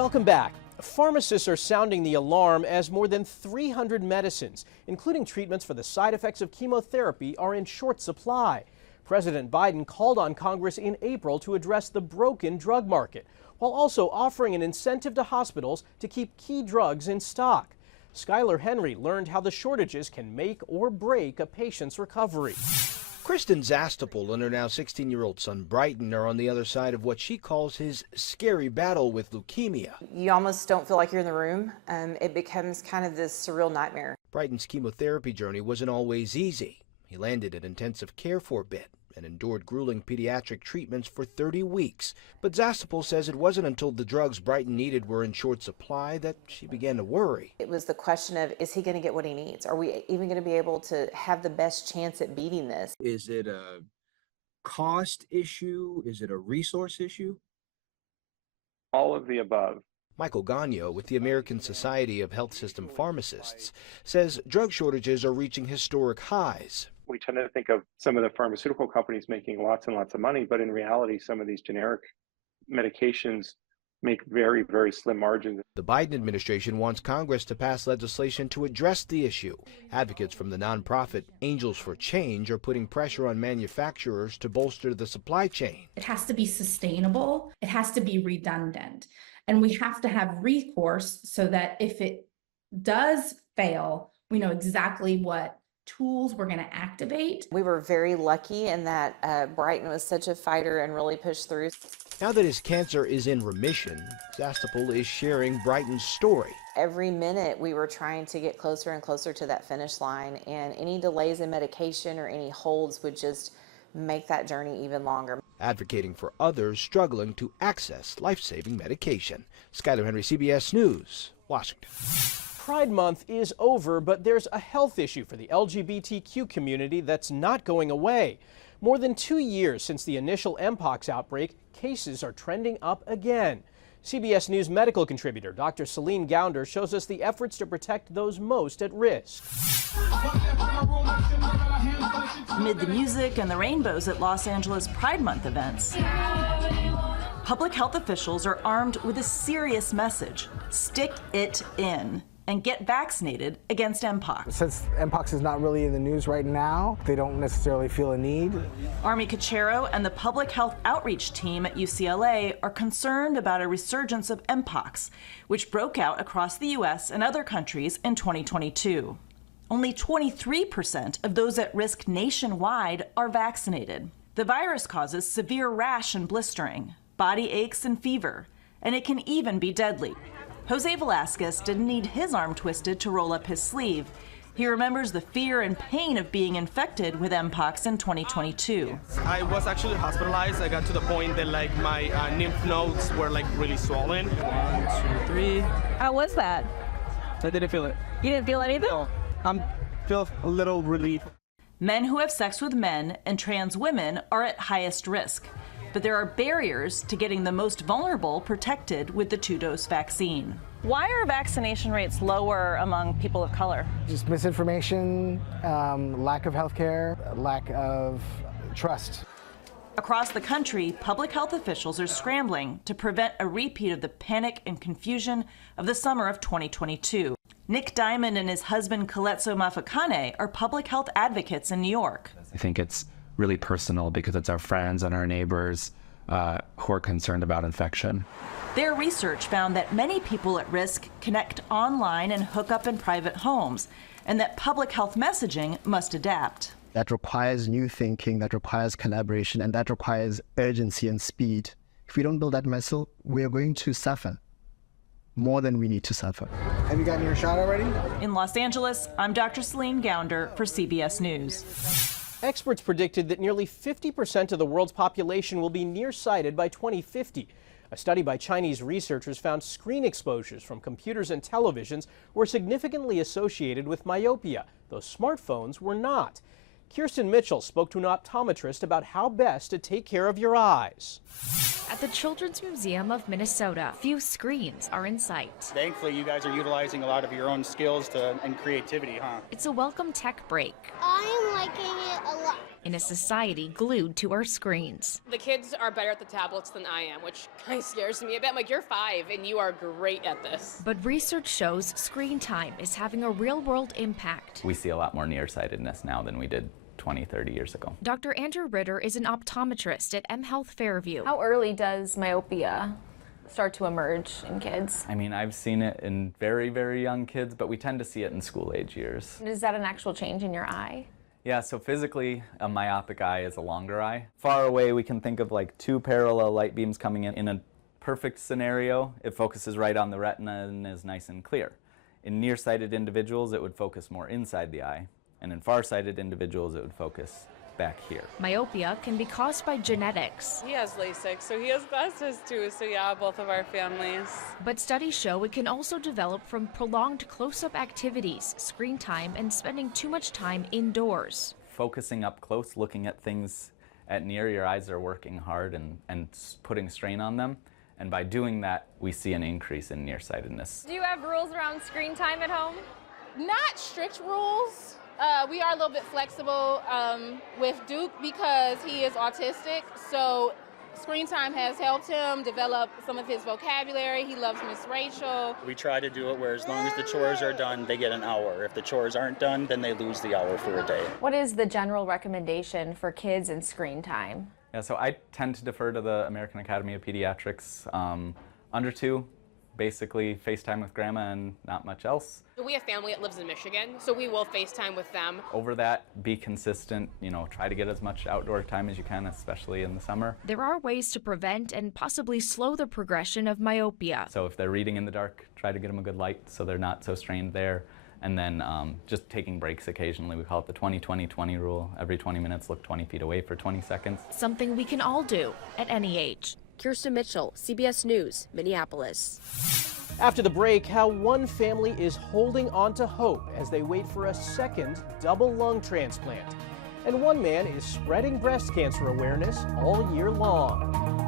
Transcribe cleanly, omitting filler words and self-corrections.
Welcome back. Pharmacists are sounding the alarm as more than 300 medicines, including treatments for the side effects of chemotherapy, are in short supply. President Biden called on Congress in April to address the broken drug market, while also offering an incentive to hospitals to keep key drugs in stock. Skylar Henry learned how the shortages can make or break a patient's recovery. Kristen Zastapel and her now 16-year-old son Brighton are on the other side of what she calls his scary battle with leukemia. You almost don't feel like you're in the room. It becomes kind of this surreal nightmare. Brighton's chemotherapy journey wasn't always easy. He landed in intensive care for a bit and endured grueling pediatric treatments for 30 weeks. But Zastapel says it wasn't until the drugs Brighton needed were in short supply that she began to worry. It was the question of, is he going to get what he needs? Are we even going to be able to have the best chance at beating this? Is it a cost issue? Is it a resource issue? All of the above. Michael Gagno with the American Society of Health System Pharmacists says drug shortages are reaching historic highs. We tend to think of some of the pharmaceutical companies making lots and lots of money, but in reality, some of these generic medications make very, very slim margins. The Biden administration wants Congress to pass legislation to address the issue. Advocates from the nonprofit Angels for Change are putting pressure on manufacturers to bolster the supply chain. It has to be sustainable. It has to be redundant. And we have to have recourse so that if it does fail, we know exactly what tools we're going to activate. We were very lucky in that Brighton was such a fighter and really pushed through. Now that his cancer is in remission, Zastapel is sharing Brighton's story. Every minute we were trying to get closer and closer to that finish line, and any delays in medication or any holds would just make that journey even longer. Advocating for others struggling to access life-saving medication. Skylar Henry, CBS News, Washington. Pride Month is over, but there's a health issue for the LGBTQ community that's not going away. More than 2 years since the initial Mpox outbreak, cases are trending up again. CBS News medical contributor Dr. Celine Gounder shows us the efforts to protect those most at risk. Amid the music and the rainbows at Los Angeles Pride Month events, public health officials are armed with a serious message: stick it in and get vaccinated against Mpox. Since Mpox is not really in the news right now, they don't necessarily feel a need. Army Cachero and the public health outreach team at UCLA are concerned about a resurgence of Mpox, which broke out across the U.S. and other countries in 2022. Only 23% of those at risk nationwide are vaccinated. The virus causes severe rash and blistering, body aches and fever, and it can even be deadly. Jose Velasquez didn't need his arm twisted to roll up his sleeve. He remembers the fear and pain of being infected with Mpox in 2022. I was actually hospitalized. I got to the point that my lymph nodes were really swollen. 1, 2, 3. How was that? I didn't feel it. You didn't feel anything? No, I feel a little relief. Men who have sex with men and trans women are at highest risk. But there are barriers to getting the most vulnerable protected with the 2-dose vaccine. Why are vaccination rates lower among people of color? Just misinformation, lack of health care, lack of trust. Across the country, public health officials are scrambling to prevent a repeat of the panic and confusion of the summer of 2022. Nick Diamond and his husband Kaletso Mafakane are public health advocates in New York. I think it's really personal because it's our friends and our neighbors who are concerned about infection. Their research found that many people at risk connect online and hook up in private homes, and that public health messaging must adapt. That requires new thinking, that requires collaboration, and that requires urgency and speed. If we don't build that muscle, we are going to suffer more than we need to suffer. Have you gotten your shot already? In Los Angeles, I'm Dr. Celine Gounder for CBS News. Experts predicted that nearly 50% of the world's population will be nearsighted by 2050. A study by Chinese researchers found screen exposures from computers and televisions were significantly associated with myopia, though smartphones were not. Kirsten Mitchell spoke to an optometrist about how best to take care of your eyes. At the Children's Museum of Minnesota, few screens are in sight. Thankfully, you guys are utilizing a lot of your own skills and creativity, huh? It's a welcome tech break. I am liking it a lot. in a society glued to our screens. The kids are better at the tablets than I am, which kind of scares me a bit. I'm like, you're 5 and you are great at this. But research shows screen time is having a real-world impact. We see a lot more nearsightedness now than we did 20, 30 years ago. Dr. Andrew Ritter is an optometrist at M Health Fairview. How early does myopia start to emerge in kids? I mean, I've seen it in very, very young kids, but we tend to see it in school age years. Is that an actual change in your eye? Yeah, so physically, a myopic eye is a longer eye. Far away, we can think of like 2 parallel light beams coming in. In a perfect scenario, it focuses right on the retina and is nice and clear. In nearsighted individuals, it would focus more inside the eye, and in farsighted individuals, it would focus back here. Myopia can be caused by genetics. He has LASIK, so he has glasses too, so yeah, both of our families. But studies show it can also develop from prolonged close-up activities, screen time, and spending too much time indoors. Focusing up close, looking at things at near, your eyes are working hard and putting strain on them. And by doing that, we see an increase in nearsightedness. Do you have rules around screen time at home? Not strict rules. We are a little bit flexible with Duke because he is autistic, so screen time has helped him develop some of his vocabulary. He loves Miss Rachel. We try to do it where as long as the chores are done, they get an hour. If the chores aren't done, then they lose the hour for a day. What is the general recommendation for kids and screen time? Yeah, so I tend to defer to the American Academy of Pediatrics. Under 2, basically FaceTime with grandma and not much else. We have family that lives in Michigan, so we will FaceTime with them. Over that, be consistent, try to get as much outdoor time as you can, especially in the summer. There are ways to prevent and possibly slow the progression of myopia. So if they're reading in the dark, try to get them a good light so they're not so strained there. And then just taking breaks occasionally. We call it the 20-20-20 rule. Every 20 minutes, look 20 feet away for 20 seconds. Something we can all do at any age. Kirsten Mitchell, CBS News, Minneapolis. After the break, how one family is holding on to hope as they wait for a second double lung transplant. And one man is spreading breast cancer awareness all year long.